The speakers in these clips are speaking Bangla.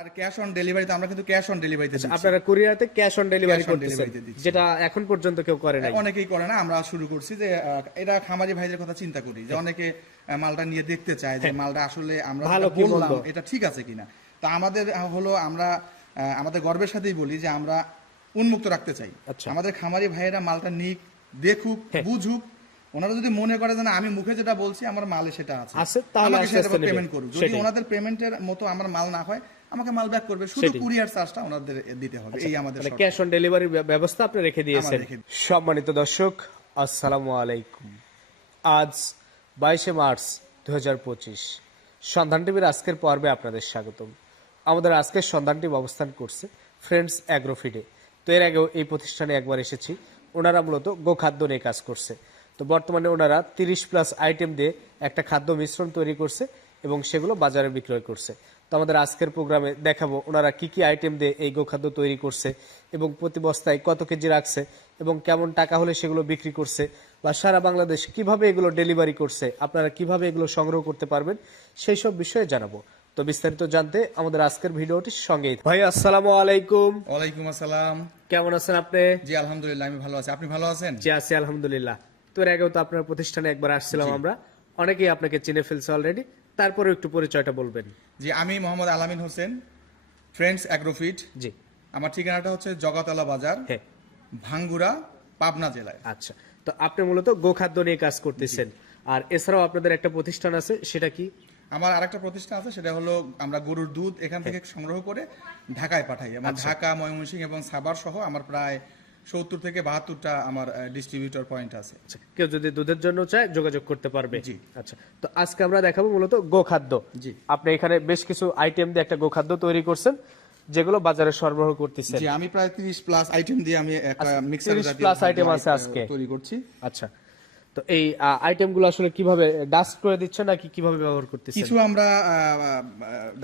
আর ক্যাশ অন ডেলিভারিতে আমরা কিন্তু ক্যাশ অন ডেলিভারিতে আপনারা কুরিয়ারতে ক্যাশ অন ডেলিভারি করতেছেন delivery তে দিচ্ছি। যেটা এখন পর্যন্ত কেউ করে নাই। অনেকেই করে না আমরা শুরু করছি যে এটা খামারি ভাইদের কথা চিন্তা করি যে অনেকে মালটা নিয়ে দেখতে চায় যে মালটা আসলে আমরা হ্যাঁ। বললাম, এটা ঠিক আছে কিনা। তা আমাদের হলো আমরা আমাদের গর্বের সাথেই বলি যে আমরা উন্মুক্ত রাখতে চাই। আচ্ছা। আমাদের খামারি ভাইয়েরা মালটা নিক দেখুক বুঝুক ওনারা যদি মনে করে যে না আমি মুখে যেটা বলছি আমার মালে সেটা আছে। আছে, তাহলে সেটা পেমেন্ট করুক। যদি ওনাদের পেমেন্টের মতো আমার মাল না হয় আমাকে মাল ব্যাক করবে। শুধু কুরিয়ার চার্জটা ওনাদের দিতে হবে। এই আমাদের ক্যাশ অন ডেলিভারি ব্যবস্থা আপনি রেখে দিয়েছেন। সম্মানিত দর্শক আসসালামু আলাইকুম। আজ বাইশে মার্চ দু হাজার পঁচিশ। সন্ধান টিভির আজকের পর্বে আপনাদের স্বাগতম। আমাদের আজকের সন্ধান টিভি অবস্থান করছে ফ্রেন্ডস অ্যাগ্রোফিডে তো এর আগেও এই প্রতিষ্ঠানে একবার এসেছি। ওনারা মূলত গোখাদ্য নিয়ে কাজ করছে। তো বর্তমানে ওনারা তিরিশ প্লাস আইটেম দিয়ে একটা খাদ্য মিশ্রণ তৈরি করছে এবং সেগুলো বাজারে বিক্রয় করছে। তো আমাদের আজকের প্রোগ্রামে দেখাবো ওনারা কি কি আইটেম দিয়ে এই গোখাদ্য তৈরি করছে এবং প্রতি বস্তায় কত কেজি রাখছে এবং কেমন টাকা হলে সেগুলো বিক্রি করছে বা সারা বাংলাদেশ কীভাবে এগুলো ডেলিভারি করছে আপনারা কীভাবে এগুলো সংগ্রহ করতে পারবেন সেই সব বিষয়ে জানাব। তো বিস্তারিত জানতে আমাদের আজকের ভিডিওটির সঙ্গেই ভাই আসসালামু আলাইকুম। ওয়ালাইকুম আসসালাম। কেমন আছেন আপনি? জি আলহামদুলিল্লাহ আমি ভালো আছি। আপনি ভালো আছেন? জি আছি আলহামদুলিল্লাহ। তো এর আগেও তো আপনার প্রতিষ্ঠানে একবার আসছিলাম আমরা। অনেকেই আপনাকে চিনে ফেলছে অলরেডি তারপরে একটু পরিচয়টা বলবেন। জি আমি মোহাম্মদ আলামিন হোসেন ফ্রেন্ডস অ্যাগ্রোফিট জি। আমার ঠিকানাটা হচ্ছে জগাতলা বাজার ভাঙ্গুরা পাবনা জেলায়। আচ্ছা তো আপনি মূলত গোখাদ্য নিয়ে কাজ করতেছেন। আর এছাড়াও আপনাদের একটা প্রতিষ্ঠান আছে সেটা কি? আমার আরেকটা প্রতিষ্ঠান আছে সেটা হলো আমরা গরুর দুধ এখান থেকে সংগ্রহ করে ঢাকায় পাঠাই। আমার ঢাকা ময়মনসিংহ এবং সাভার সহ আমার প্রায় সত্তর থেকে বাহাত্তরটা আমার ডিস্ট্রিবিউটর পয়েন্ট আছে আচ্ছা কেউ যদি দুধের জন্য চায় যোগাযোগ করতে পারবে জি। আচ্ছা তো আজকে আমরা দেখাবো মূলত গোখাদ্য জি। আপনি এখানে বেশ কিছু আইটেম দিয়ে একটা গোখাদ্য তৈরি করছেন যেগুলো বাজারে সরবরাহ করতেছেন জি আমি প্রায় তিরিশ প্লাস আইটেম দিয়ে আমি একটা মিক্সার 30 plus item আছে আজকে। তৈরি করছি আচ্ছা তো এই আইটেমগুলো আসলে কীভাবে ডাস্ট করে দিচ্ছেন নাকি কীভাবে ব্যবহার করতেছেন কিছু আমরা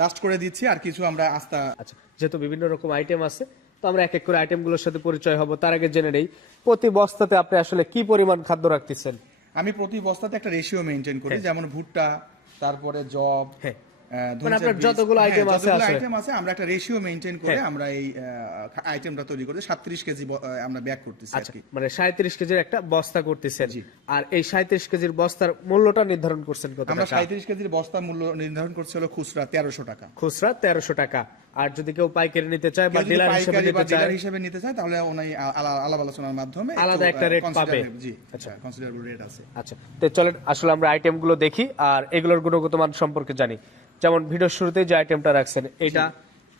ডাস্ট করে দিচ্ছি আর কিছু আমরা আস্তা আচ্ছা যেহেতু বিভিন্ন রকম আইটেম আছে তো আমরা এক এক করে আইটেমগুলোর সাথে পরিচয় হব। তার আগে জেনে নেই প্রতি বস্তাতে আপনি আসলে কি পরিমাণ খাদ্য রাখতেছেন? আমি প্রতি বস্তাতে একটা রেশিও মেনটেন করি যেমন ভুট্টা তারপরে জব হ্যাঁ। মানে। যতগুলো হ্যাঁ, item আছে আসলে। আছে আমরা একটা রেশিও মেনটেন করে আমরা এই আইটেমটা তৈরি করি সাতত্রিশ কেজি আমরা ব্যাক করতেছি আর আচ্ছা মানে সাঁত্রিশ কেজির একটা বস্তা করতেছেন আর এই সাঁত্রিশ কেজির বস্তার মূল্যটা নির্ধারণ করছেন কত আমরা টাকা সাঁত্রিশ কেজির বস্তা মূল্য নির্ধারণ করছি হলো খুচরা তেরোশো টাকা খুচরা তেরোশো টাকা আর যদি কেউ পাইকারি নিতে চায় বা ডিলার হিসেবে নিতে চায় ডিলার হিসেবে নিতে চায় তাহলে ওনাই আলা- আলাপ আলোচনার মাধ্যমে আলাদা একটা consider- পাবে। জি আচ্ছা কনসিডারেবল রেট আছে আচ্ছা তো চলেন আসলে আমরা আইটেমগুলো দেখি আর এগুলোর গুণগত মান সম্পর্কে জানি যেমন ভিডিওর শুরুতে যে আইটেমটা রাখছেন এটা।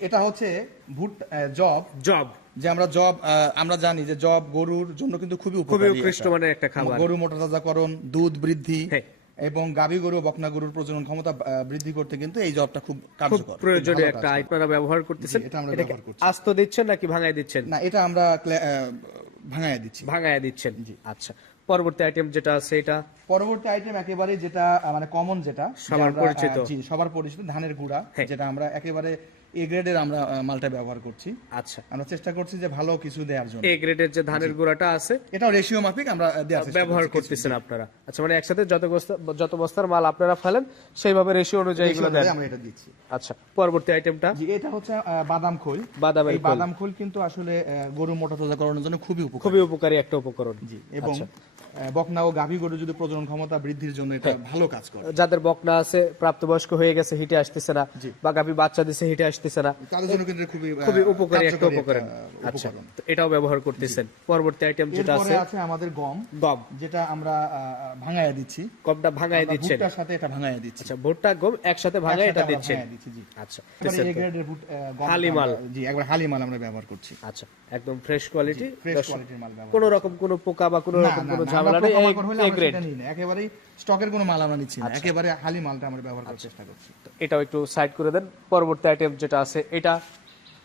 এটা হচ্ছে ভুট জব। জব। যে আমরা জব আমরা জানি যে জব গরুর জন্য কিন্তু খুবই খুবই উৎকৃষ্ট। মানের একটা খাবার। গরু মোটা তাজাকরণ দুধ বৃদ্ধি হ্যাঁ। এবং গাভী গরু বকনা গরুর প্রজনন ক্ষমতা বৃদ্ধি করতে কিন্তু এই জবটা খুব কার্যকর। প্রয়োজনীয় একটা। আপনারা ব্যবহার করতেছেন। এটা আমরা ব্যবহার করছি। আস্ত দিচ্ছেন নাকি ভাঙায় দিচ্ছেন? না এটা আমরা ভাঙাইয়া দিচ্ছি। ভাঙায় দিচ্ছেন। জি। আচ্ছা। পরবর্তী আইটেম যেটা আছে এটা? পরবর্তী আইটেম একেবারে যেটা মানে কমন যেটা সবার পরিচিত। জি সবার পরিচিত ধানের গুঁড়া হ্যাঁ। যেটা আমরা একেবারে এ গ্রেডের আমরা মালটা ব্যবহার করছি। আচ্ছা। আমরা চেষ্টা করছি যে ভালো কিছু দেওয়ার জন্য। এ গ্রেডের যে ধানের গুঁড়াটা আছে এটাও রেশিও মাফিক আমরা ব্যবহার করতেছেন আপনারা। আচ্ছা মানে একসাথে যত বস্তা যত বস্তার মাল আপনারা ফেলেন সেইভাবে রেশিও অনুযায়ী এগুলো দেন। আমরা এটা দিচ্ছি। আচ্ছা পরবর্তী আইটেমটা জি এটা হচ্ছে বাদাম খোল। বাদামের এই বাদাম খোল কিন্তু আসলে গরু মোটা তাজা করানোর জন্য খুবই উপকারী। খুবই উপকারী একটা উপকরণ। জি এবং আচ্ছা। বকনা ও গাভী গরু যদি প্রজনন ক্ষমতা বৃদ্ধির জন্য এটা হ্যাঁ। ভালো কাজ করে। যাদের বকনা আছে প্রাপ্তবয়স্ক হয়ে গেছে হিটে আসতেছে না বা গাভী বাচ্চা দিছে হিটে আসতেছে না তাদের জন্য কিন্তু খুবই খুবই উপকারী একটা উপকরণ। আচ্ছা তো এটাও ব্যবহার করতেছেন। পরবর্তী আইটেম যেটা আছে? আছে আমাদের গম। গম। যেটা আমরা ভাঙায়া দিচ্ছি। গমটা ভাঙায় দিচ্ছেন। ভুট্টার সাথে এটা ভাঙায়া দিচ্ছি। আচ্ছা ভুট্টা গম একসাথে ভাঙায় এটা দিচ্ছেন। আচ্ছা এবারে A grade এর ভুট, আহ, গমটা হালি মাল। আমরা- জি একবার হালি মাল আমরা ব্যবহার করছি। আচ্ছা একদম ফ্রেশ কোয়ালিটি ফ্রেশ কোয়ালিটির মাল ব্যবহার কোন রকম কোন পোকা বা কোন রকম কোন আমরা। একেবারেই স্টকের কোনো মাল আমরা নিচ্ছি আচ্ছা। না একেবারে হালি মালটা আমরা ব্যবহার করার চেষ্টা করছি। এটাও একটু সাইড করে দেন। পরবর্তী আইটেম যেটা আছে এটা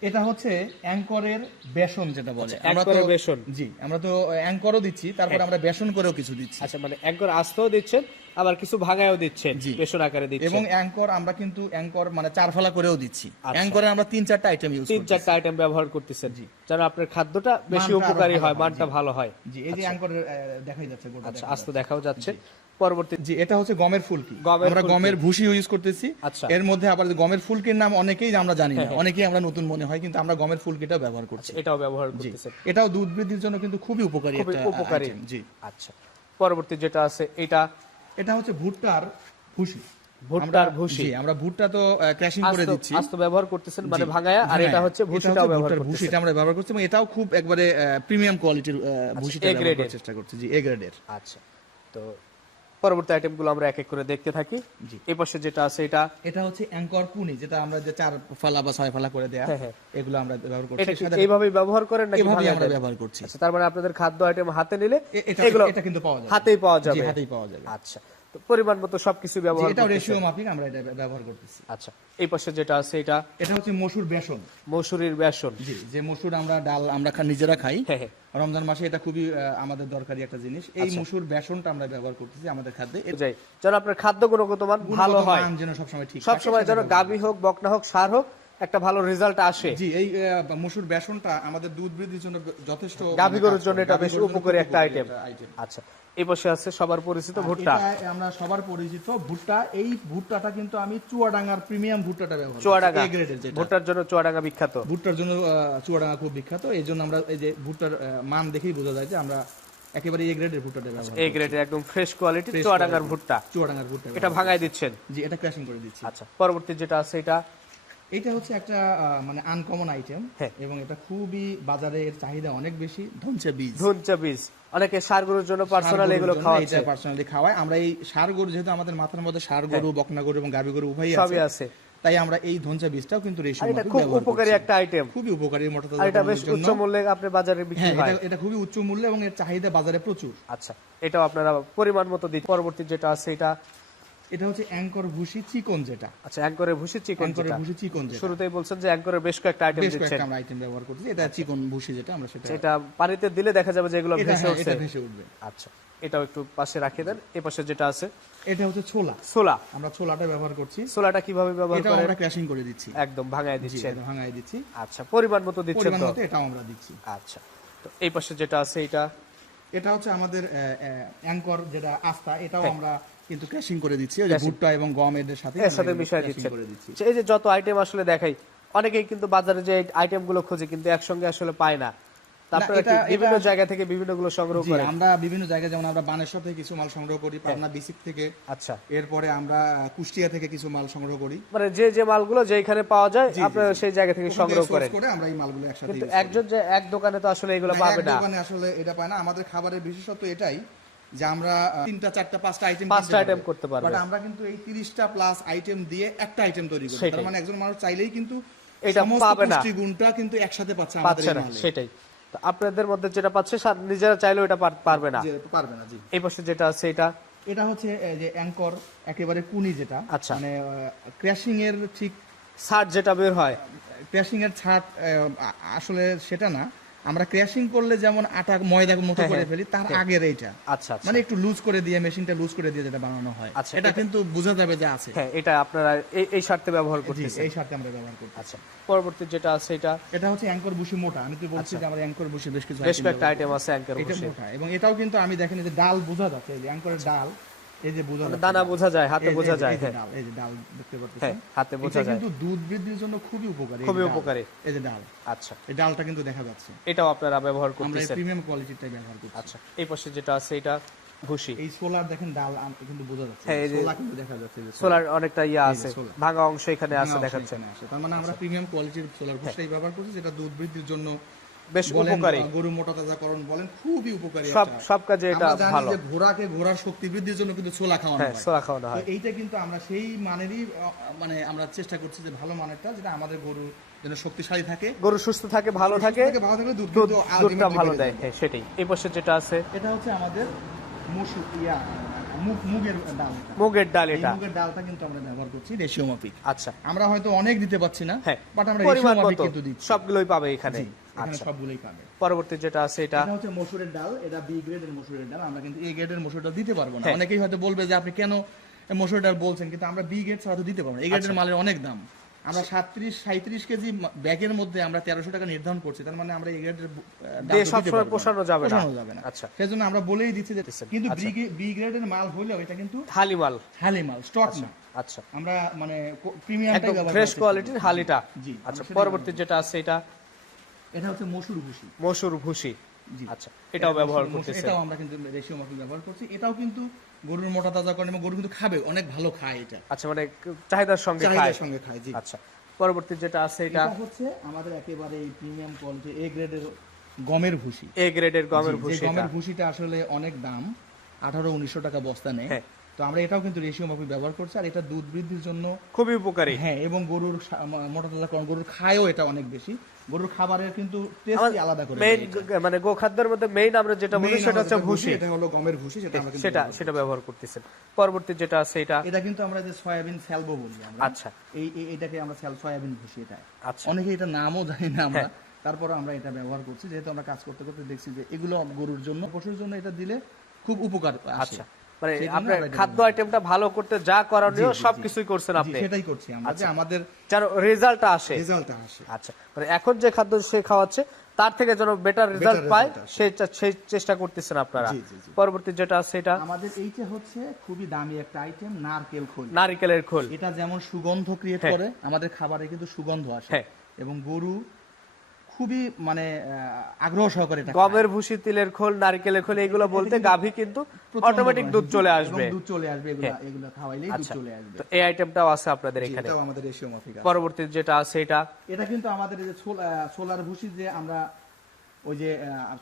এটা হচ্ছে অ্যাঙ্করের বেসন যেটা বলে। আমরা তো আচ্ছা, বেসন। জি আমরা তো অ্যাঙ্করও দিচ্ছি তারপরে আমরা বেসন করেও কিছু দিচ্ছি। আচ্ছা মানে একবার আস্তেও দিচ্ছেন আবার কিছু ভাঙায়ও দিচ্ছেন জি। বেসন আকারে দিচ্ছেন। এবং অ্যাঙ্কর আমরা কিন্তু অ্যাঙ্কর মানে চার ফালা করেও দিচ্ছি। অ্যাঙ্করে আমরা তিন চারটা আইটেম ইউজ আচ্ছা। তিন চারটা আইটেম ব্যবহার করতেছেন। জি। যেন আপনার খাদ্যটা বেশি উপকারী হয় হয়, মানটা ভালো হয়। জি এই যে অ্যাঙ্কর দেখাই যাচ্ছে আচ্ছা আস্তে দেখাও যাচ্ছে। পরবর্তী জি এটা হচ্ছে গমের ফুলকি আমরা গমের ভুসি ইউজ করতেছি। আচ্ছা। এর মধ্যে আবার গমের ফুলকির নাম অনেকেই আমরা জানি না। অনেকেই আমরা নতুন মনে হয় কিন্তু আমরা গমের ফুলকিটাও ব্যবহার করছি। এটাও ব্যবহার জি। করতেছেন এটাও দুধ বৃদ্ধির জন্য কিন্তু খুবই উপকারী একটা উপকারী। জি। আচ্ছা পরবর্তী যেটা আছে এটা? এটা হচ্ছে ভুট্টার ভুসি। ভুট্টার ভুসি। আমরা ভুট্টা তো ক্র্যাশিং করে দিচ্ছি। আস্ত ব্যবহার করতেছেন মানে ভাঙায়া আর এটা হচ্ছে ভুসিটাও ব্যবহার করতেছেন। ভুসিটা আমরা ব্যবহার করছি এবং এটাও খুব একবারে প্রিমিয়াম কোয়ালিটির ভুসিটা ব্যবহার করার চেষ্টা করছি। জি এ গ্রেডের আচ্ছা তো পরবর্তী আইটেমগুলো আমরা এক এক করে দেখতে থাকি। এই পাশে যেটা আছে এটা এটা হচ্ছে অ্যাঙ্কর পুনি যেটা আমরা যে চার ফালা বা ছয় ফালা করে দেয়া হ্যাঁ, হ্যাঁ। এগুলো আমরা ব্যবহার করছি। এর ব্যবহার করেন নাকি এভাবেই আমরা ব্যবহার করছি। আচ্ছা তার মানে আপনাদের খাদ্য আইটেম হাতে নিলে এগুলো এটা কিন্তু পাওয়া যাবে। হাতেই পাওয়া জি, যাবে। হাতেই পাওয়া যাবে। আচ্ছা। তো পরিমাণ মতো সবকিছু ব্যবহার করতেছেন। রেশিও মাফিক আমরা এটা ব্যবহার করতেছি। আচ্ছা এই পাশে যেটা আছে এটা এটা হচ্ছে মসুর বেসন। মসুরির বেসন। জি যে মসুর আমরা ডাল আমরা নিজেরা খাই। হ্যাঁ হ্যাঁ। রমজান মাসে এটা খুবই আমাদের দরকারি একটা জিনিস। এই আচ্ছা। মসুর বেসনটা আমরা ব্যবহার করতেছি আমাদের খাদ্যে। যাই যেন আপনার খাদ্য গুণগত মান ভালো হয়। যেন সবসময় ঠিক সব থাকে, সময় সেটা যেন গাবি হোক বকনা হোক সার হোক একটা ভালো রেজাল্ট আসে। জি এই মসুর বেসনটা আমাদের দুধ বৃদ্ধির জন্য যথেষ্ট গাভী মানে গরুর জন্য এটা বেশ উপকারী একটা আইটেম আচ্ছা। এই পাশে আছে সবার পরিচিত ভুট্টা। আমরা সবার পরিচিত ভুট্টা। এই ভুট্টাটা কিন্তু আমি চুয়াডাঙ্গার প্রিমিয়াম ভুট্টাটা ব্যবহার চুয়াডাঙ্গা। ভুট্টার জন্য চুয়াডাঙ্গা বিখ্যাত। ভুট্টার জন্য চুয়াডাঙ্গা খুব বিখ্যাত। এই জন্য আমরা এই যে ভুট্টার মান দেখেই বোঝা যায় যে আমরা একেবারে এ গ্রেডের ভুট্টাটা ব্যবহার করি। গ্রেডের একদম ফ্রেশ কোয়ালিটি চুয়াডাঙ্গার ভুট্টা। চুয়াডাঙ্গার ভুট্টা এটা ভাঙায় দিচ্ছেন। জি এটা ক্র্যাশিং করে দিচ্ছি। আচ্ছা পরবর্তী যেটা আছে এটা এটা হচ্ছে একটা মানে আনকমন আইটেম হ্যাঁ। এবং এটা খুবই বাজারে এর চাহিদা অনেক বেশি। ধনচে বীজ। ধুনচা বীজ। অনেকে সার গরুর জন্য পার্সোনাল এগুলো খাওয়াচ্ছে। এটা পার্সোনালি খাওয়াই আমরা এই সার গরু যেহেতু আমাদের মাথার মধ্যে সার গরু বকনা গরু এবং গাভী গরু উভয়ই হ্যাঁ। সবই আছে। তাই আমরা এই ধনচা বীজটাও কিন্তু রেশম এটা খুব উপকারী একটা আইটেম খুবই উপকারী মোটা এটা বেশ উচ্চ মূল্যে আপনি বাজারে বিক্রি হ্যাঁ হয়। এটা এটা খুবই উচ্চ মূল্য এবং এর চাহিদা বাজারে প্রচুর। আচ্ছা এটাও আপনারা পরিমাণ মতো দিন পরবর্তী যেটা আছে এটা এটা হচ্ছে অ্যাঙ্কর ভুসি চিকন যেটা। আচ্ছা অ্যাঙ্করের ভুসি চিকন অ্যাঙ্করের ভুসি চিকন যেটা। শুরুতেই বলছেন যে অ্যাঙ্করের বেশ কয়েকটা আইটেম বেশ কয়েকটা আমরা আইটেম ব্যবহার করতেছি। এটা চিকন ভুসি যেটা আমরা সেটা এটা পানিতে দিলে দেখা যাবে যে এগুলো ভেসে হ্যাঁ, উঠছে। এটা ভেসে উঠবে। আচ্ছা এটাও একটু পাশে রাখিয়ে দেন। এ পাশে যেটা আছে। এটা হচ্ছে ছোলা। সোলা আমরা ছোলাটা ব্যবহার করছি। সোলাটা কীভাবে ব্যবহার এটাও করেন? আমরা ক্র্যাশিং করে দিচ্ছি। একদম ভাঙায় দিচ্ছেন। এটা ভাঙায় দিচ্ছি। আচ্ছা পরিমাণ মতো দিচ্ছেন পরিমাণ মতো এটাও আমরা দিচ্ছি। আচ্ছা তো এই পাশে যেটা আছে এটা? এটা হচ্ছে আমাদের অ্যাঙ্কর যেটা আস্থা এটাও হ্যাঁ। আমরা কিন্তু ক্র্যাশিং করে দিচ্ছি ওই যে ভুট্টা এবং গম এর সাথে এর সাথে মিশিয়ে দিচ্ছি। এই যে যত আইটেম আসলে দেখাই অনেকেই কিন্তু বাজারে যে আইটেমগুলো খোঁজে কিন্তু একসঙ্গে আসলে পায় না। বিভিন্ন জায়গা থেকে বিভিন্নগুলো সংগ্রহ আমরা বিভিন্ন জায়গায় যেমন আমরা বানেশ্বর থেকে কিছু মাল সংগ্রহ করি পাবনা বিসিক থেকে। আচ্ছা। এরপরে আমরা কুষ্টিয়া থেকে কিছু মাল সংগ্রহ করি। মানে যে যে মালগুলো যেখানে পাওয়া যায় আপনারা সেই জায়গা থেকে সংগ্রহ করেন। করে আমরা এই মালগুলো একসাথে একজন যে এক দোকানে তো আসলে এগুলো পাবে না। দোকানে আসলে এটা পায় না। আমাদের খাবারের বিশেষত্ব এটাই যে আমরা তিনটা চারটা পাঁচটা আইটেম পাঁচটা item করতে পারবে। বাট আমরা কিন্তু এই প্লাস আইটেম দিয়ে একটা আইটেম তৈরি করি তার মানে একজন মানুষ চাইলেই কিন্তু এটা পাবে না। পুষ্টিগুণটা কিন্তু একসাথে পাচ্ছে আমাদের এই সেটাই। আপনাদের মধ্যে যেটা পাচ্ছে নিজেরা চাইলেও এটা পারবে না। পারবে না জি। এই পাশে যেটা আছে এটা? এটা হচ্ছে যে অ্যাঙ্কর একেবারে কুনি যেটা। আচ্ছা। মানে ক্র্যাশিং এর ঠিক সার যেটা বের হয়। ক্র্যাশিং এর ছাট আ- আসলে সেটা না। আমরা ক্র্যাশিং করলে যেমন আটা ময়দা মতো হ্যাঁ, করে হ্যাঁ। ফেলি তার আগের এইটা। আচ্ছা আচ্ছা। মানে একটু লুজ করে দিয়ে মেশিনটা লুজ করে দিয়ে যেটা বানানো হয়। আচ্ছা, এটা কিন্তু বোঝা যাবে যে আছে। হ্যাঁ এটা আপনারা এই এই স্বার্থে ব্যবহার করতেছেন। এই সারটা আমরা ব্যবহার করি আচ্ছা পরবর্তী যেটা আছে এটা? এটা হচ্ছে অ্যাঙ্কর বুশি মোটা। আমি তো বলছি যে আমরা অ্যাঙ্কর বুশি বেশ কিছু আচ্ছা। বেশ কয়েকটা আইটেম আছে অ্যাঙ্কার মোটা। এবং এটাও কিন্তু আমি দেখেন যে ডাল বোঝা যাচ্ছে এই অ্যাঙ্করের ডাল। এই যে বোঝা মানে দানা বোঝা যায় হাতে বোঝা যায় এই যে হ্যাঁ। ডাল, এই যে ডাল দেখতে হ্যাঁ পাচ্ছেন হাতে বোঝা যায়। কিন্তু দুধ বৃদ্ধির জন্য খুবই উপকারী খুবই উপকারী। এই যে ডাল। আচ্ছা। এই ডালটা কিন্তু দেখা যাচ্ছে। এটাও আপনারা ব্যবহার আমরা প্রিমিয়াম কোয়ালিটিটাই ব্যবহার করছি। আচ্ছা এই পাশে যেটা আছে এটা ভুসি এই সোলার দেখেন ডাল কিন্তু বোঝা যাচ্ছে। হ্যাঁ, এই যে- সোলা কিন্তু দেখা যাচ্ছে সোলার অনেকটা ইয়া আছে। ভাঙা অংশ এখানে আছে দেখাচ্ছে। তার মানে আমরা প্রিমিয়াম কোয়ালিটির সোলার ভুসটাই ব্যবহার করছি যেটা দুধ বৃদ্ধির জন্য বেশ উপকারী। গরু মোটা তাজাকরণ বলেন খুবই উপকারী সব সব কাজে এটা ভালো। যে ঘোড়াকে ঘোড়ার শক্তি বৃদ্ধির জন্য কিন্তু ছোলা খাওয়ানো হ্যাঁ হয়। সোলা খাওয়ানো হয়। এইটা কিন্তু আমরা সেই মানেরই মানে আমরা চেষ্টা করছি যে ভালো মানেরটা যেটা আমাদের গরু যেন শক্তিশালী থাকে। গরু সুস্থ থাকে ভালো থাকে ভালো থাকলে দুধ দুধ দুধটা ভালো দেয়। হ্যাঁ সেটাই। এই পাশে যেটা আছে। এটা হচ্ছে আমাদের মসুর ইয়া। মুগের ডাল। মুগের ডাল এটা। মুগের ডালটা কিন্তু আমরা ব্যবহার করছি রেশিও মাফিক। আচ্ছা। আমরা হয়তো অনেক দিতে পারছি না হ্যাঁ বাট আমরা রেশিও মাফিক কিন্তু দিচ্ছি। সবগুলোই পাবে এখানে। আচ্ছা। সবগুলোই পাবে। পরবর্তী যেটা আছে এটা? এটা হচ্ছে মসুরের ডাল এটা বি গ্রেডের মসুরের ডাল আমরা কিন্তু এ গ্রেডের মসুর ডাল দিতে পারব না। হ্যাঁ। অনেকেই হয়তো বলবে যে আপনি কেন মসুর ডাল বলছেন কিন্তু আমরা বি গ্রেড ছাড়া তো দিতে পারব না। এ গ্রেডের মালের অনেক দাম। আমরা সাতত্রিশ সাঁত্রিশ কেজি ব্যাগের মধ্যে আমরা তেরোশো টাকা নির্ধারণ করছি। তার মানে আমরা এই গ্রেডের। পোষানো যাবে না। যাবে না। আচ্ছা। সেজন্য আমরা বলেই দিচ্ছি যে কিন্তু আচ্ছা। বি গ্রেডের মাল হলেও এটা কিন্তু হালি মাল। হালি মাল স্টক না আচ্ছা। আমরা মানে প্রিমিয়ামটাই ফ্রেশ কোয়ালিটির হালিটা। জি, আচ্ছা পরবর্তী যেটা আছে এটা? এটা হচ্ছে মসুর ভুসি। মসুর ভুসি। জি। আচ্ছা এটাও ব্যবহার করতেছে এটাও আমরা কিন্তু রেশিও মাফিক ব্যবহার করছি। এটাও কিন্তু গরুর মোটা তাজা করেন এবং গরু কিন্তু খাবে অনেক ভালো খায় এটা। আচ্ছা মানে চাহিদার সঙ্গে খায়। চাহিদার সঙ্গে খায় জি। আচ্ছা পরবর্তী যেটা আছে এটা? হচ্ছে আমাদের একেবারে প্রিমিয়াম কোয়ালিটি এ গ্রেডের গমের ভুসি। এ গ্রেডের গমের ভুসি গমের ভুসিটা আসলে অনেক দাম আঠারো উনিশশো টাকা বস্তা নেয়। হ্যাঁ। তো আমরা এটাও কিন্তু রেশিও মাফিক ব্যবহার করছি আর এটা দুধ বৃদ্ধির জন্য খুবই উপকারী। হ্যাঁ এবং গরুর সা- মা- মোটা গরুর খায়ও এটা অনেক বেশি। গরুর খাবারের কিন্তু টেস্টই আলাদা করে মেইন। মানে গোখাদ্যের মধ্যে মেইন আমরা যেটা বলি সেটা হচ্ছে যেটা ভুসি। এটা হলো গমের ভুসি সেটা আমরা সেটা সেটা ব্যবহার করতেছেন। পরবর্তী যেটা আছে এটা এটা কিন্তু আমরা যে সয়াবিন স্যালবো বলি আমরা। আচ্ছা। এই এটাকে আমরা স্যাল সয়াবিন ভুসি এটা আচ্ছা। অনেকে এটা নামও জানি না আমরা। হ্যাঁ। তারপরে আমরা এটা ব্যবহার করছি যেহেতু আমরা কাজ করতে করতে দেখছি যে এগুলো গরুর জন্য পশুর জন্য এটা দিলে খুব উপকার আচ্ছা। মানে আপনার খাদ্য আইটেমটা ভালো করতে যা করণীয় সবকিছুই করছেন আপনি। সেটাই করছি আমরা যে আমাদের যেন আসে। রেজাল্ট আসে। আচ্ছা। মানে এখন যে খাদ্য সে খাওয়াচ্ছে তার থেকে যেন বেটার রেজাল্ট পায়। সেই চেষ্টা করতেছেন আপনারা। পরবর্তী যেটা আছে এটা? আমাদের এইটা হচ্ছে খুবই দামি একটা আইটেম নারকেল খোল। নারিকেলের খোল। এটা যেমন সুগন্ধ ক্রিয়েট হ্যাঁ। করে আমাদের খাবারে কিন্তু সুগন্ধ আসে। হ্যাঁ। এবং গরু খুবই মানে আগ্রহ সহকারে গমের ভুসি তিলের খোল নারকেলের খোল এগুলো বলতে গাভী কিন্তু অটোমেটিক দুধ চলে আসবে। দুধ চলে আসবে এগুলো এগুলো খাওয়াইলেই দুধ আচ্ছা চলে আসবে। তো এই আইটেমটাও আছে আপনাদের এখানে। এটাও আমাদের এশিয়া মাফিকা। পরবর্তী যেটা আছে এটা? এটা কিন্তু আমাদের যে সোলার ভুসি যে আমরা ওই যে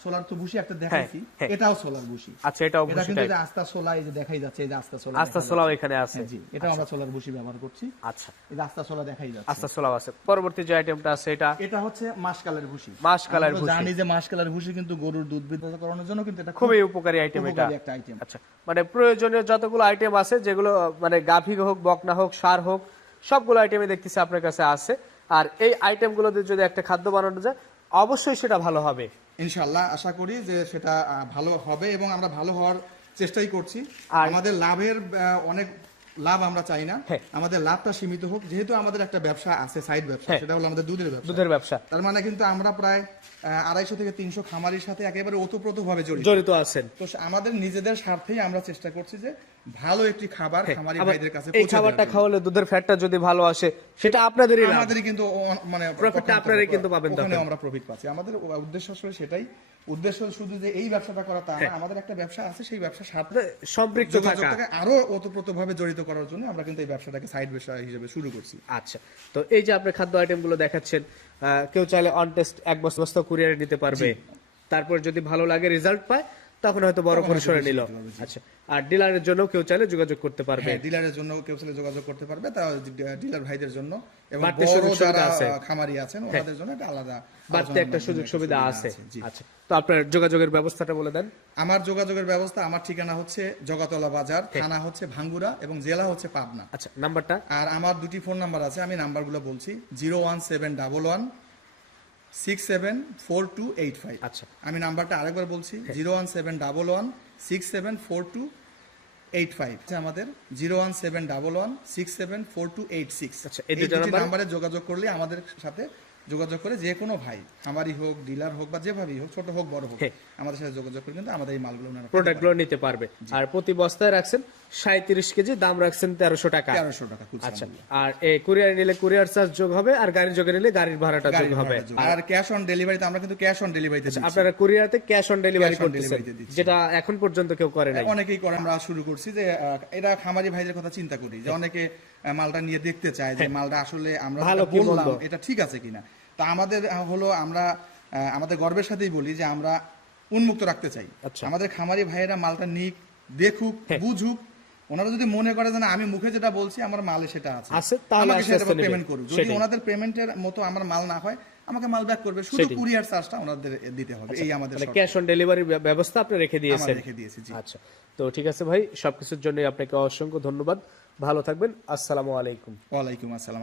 সোলার তো ভুসি একটা দেখাইছি হ্যাঁ। এটাও সোলার ভুসি। আচ্ছা এটাও এটা কিন্তু যে সোলা এই যে দেখাই যাচ্ছে এই যে আস্তা সোলা এখানে আছে। হ্যাঁ, জি এটাও আমরা সোলার ভুসি ব্যবহার করছি। আচ্ছা। এই যে সোলা দেখাই যাচ্ছে। আছে। পরবর্তী যে আইটেমটা আছে এটা? এটা হচ্ছে মাসকালের ভুসি। মাসকালের ভুসি। জানি যে মাসকালের ভুসি কিন্তু গরুর দুধ করানোর জন্য কিন্তু এটা খুবই উপকারী আইটেম এটা। একটা আইটেম আচ্ছা মানে প্রয়োজনীয় যতগুলো আইটেম আছে যেগুলো মানে গাভী হোক বকনা হোক সার হোক সবগুলো আইটেমে দেখতেছি আপনার কাছে আছে। আর এই আইটেমগুলো দিয়ে যদি একটা খাদ্য বানানো যায় অবশ্যই সেটা ভালো হবে। ইনশাল্লাহ আশা করি যে সেটা ভালো হবে এবং আমরা ভালো হওয়ার চেষ্টাই করছি। আমাদের লাভের অনেক লাভ আমরা চাই না। হ্যাঁ। আমাদের লাভটা সীমিত হোক যেহেতু আমাদের একটা ব্যবসা আছে সাইড ব্যবসা হ্যাঁ। সেটা হলো আমাদের দুধের ব্যবসা। দুধের ব্যবসা। তার মানে কিন্তু আমরা প্রায় আড়াইশো থেকে তিনশো খামারির সাথে একেবারে ওতপ্রোত ভাবে জড়িত। জড়িত আছেন। তো আমাদের নিজেদের স্বার্থেই আমরা চেষ্টা করছি যে ভালো একটি খাবার খামারি হ্যাঁ, আবার ভাইদের কাছে এই খাবারটা খাওয়ালে দুধের ফ্যাটটা যদি ভালো আসে সেটা আপনাদেরই আমাদেরই কিন্তু মানে Profit টা আপনারাই কিন্তু পাবেন তখন। আমরা প্রফিট পাচ্ছি। আমাদের উদ্দেশ্য আসলে সেটাই। উদ্দেশ্য শুধু যে এই ব্যবসাটা করা তা হ্যাঁ। আমাদের একটা ব্যবসা আছে সেই ব্যবসার সাথে সম্পৃক্ত থাকা। আরও ওতপ্রোতভাবে জড়িত করার জন্য আমরা কিন্তু এই ব্যবসাটাকে সাইড ব্যবসা হিসেবে শুরু করছি। আচ্ছা। তো এই যে আপনি খাদ্য আইটেমগুলো দেখাচ্ছেন কেউ চাইলে অন টেস্ট এক বস্তা কুরিয়ারে নিতে পারবে। তারপর যদি ভালো লাগে রেজাল্ট পায় তখন হয়তো বড় পরিসরে নিল। আচ্ছা আর ডিলারের জন্য কেউ চাইলে যোগাযোগ করতে পারবে। হ্যাঁ ডিলারের জন্য কেউ চাইলে যোগাযোগ করতে পারবে তা ডিলার ভাইদের জন্য। এবং বড় যারা আছে। খামারি আছেন ওনাদের জন্য একটা আলাদা বাড়তি একটা সুযোগ সুবিধা আছে। আচ্ছা তো আপনার যোগাযোগের ব্যবস্থাটা বলে দেন। আমার যোগাযোগের ব্যবস্থা আমার ঠিকানা হচ্ছে জগাতলা বাজার হ্যাঁ। থানা হচ্ছে ভাঙ্গুরা এবং জেলা হচ্ছে পাবনা। আচ্ছা নাম্বারটা? আর আমার দুটি ফোন নাম্বার আছে আমি নাম্বারগুলো বলছি zero one seven double one six seven four two eight five আচ্ছা। আমি নাম্বারটা আরেকবার বলছি zero one seven double one six seven four two eight five আমাদের zero one seven double one six seven four two eight six আচ্ছা, এই নাম্বারে যোগাযোগ করলে আমাদের সাথে যোগাযোগ করে যে কোনো ভাই খামারি হোক ডিলার হোক বা যেভাবেই হোক ছোট হোক বড় হোক হ্যাঁ। আমাদের সাথে যোগাযোগ করে কিন্তু আমাদের এই মালগুলো প্রোডাক্টগুলো নিতে পারবে। আর প্রতি বস্তায় রাখছেন সাঁত্রিশ কেজি দাম রাখছেন তেরোশো টাকা। তেরোশো টাকা আচ্ছা। আর এই কুরিয়ার নিলে কুরিয়ার চার্জ যোগ হবে আর গাড়ির যোগে নিলে গাড়ির ভাড়াটা যোগ হবে। আর ক্যাশ অন ডেলিভারিতে আমরা কিন্তু ক্যাশ অন ডেলিভারিতে আপনারা কুরিয়ারতে ক্যাশ অন ডেলিভারি করতেছেন। যেটা এখন পর্যন্ত কেউ করে নাই। অনেকেই করে আমরা শুরু করছি যে এটা খামারি ভাইদের কথা চিন্তা করি যে অনেকে মালটা নিয়ে দেখতে চায় যে মালটা আসলে আমরা ভালো বললাম এটা ঠিক আছে কিনা। তা আমাদের হলো আমরা আমাদের গর্বের সাথেই বলি যে আমরা উন্মুক্ত রাখতে চাই। আচ্ছা। আমাদের খামারি ভাইয়েরা মালটা নিক দেখুক বুঝুক ওনারা যদি মনে করে যে না আমি মুখে যেটা বলছি আমার মালে সেটা আছে। আমাকে সেটা পেমেন্ট করুক। যদি ওনাদের পেমেন্টের মতো আমার মাল না হয় আমাকে মাল ব্যাক করবে। শুধু। কুরিয়ার চার্জটা ওনাদের দিতে হবে। এই আমাদের ক্যাশ অন ডেলিভারি ব্যবস্থা আপনি রেখে দিয়েছেন। রেখে দিয়েছি জি। আচ্ছা তো ঠিক আছে ভাই সবকিছুর জন্য আপনাকে অসংখ্য ধন্যবাদ। ভালো থাকবেন। আসসালামু আলাইকুম। ওয়ালাইকুম আসসালাম।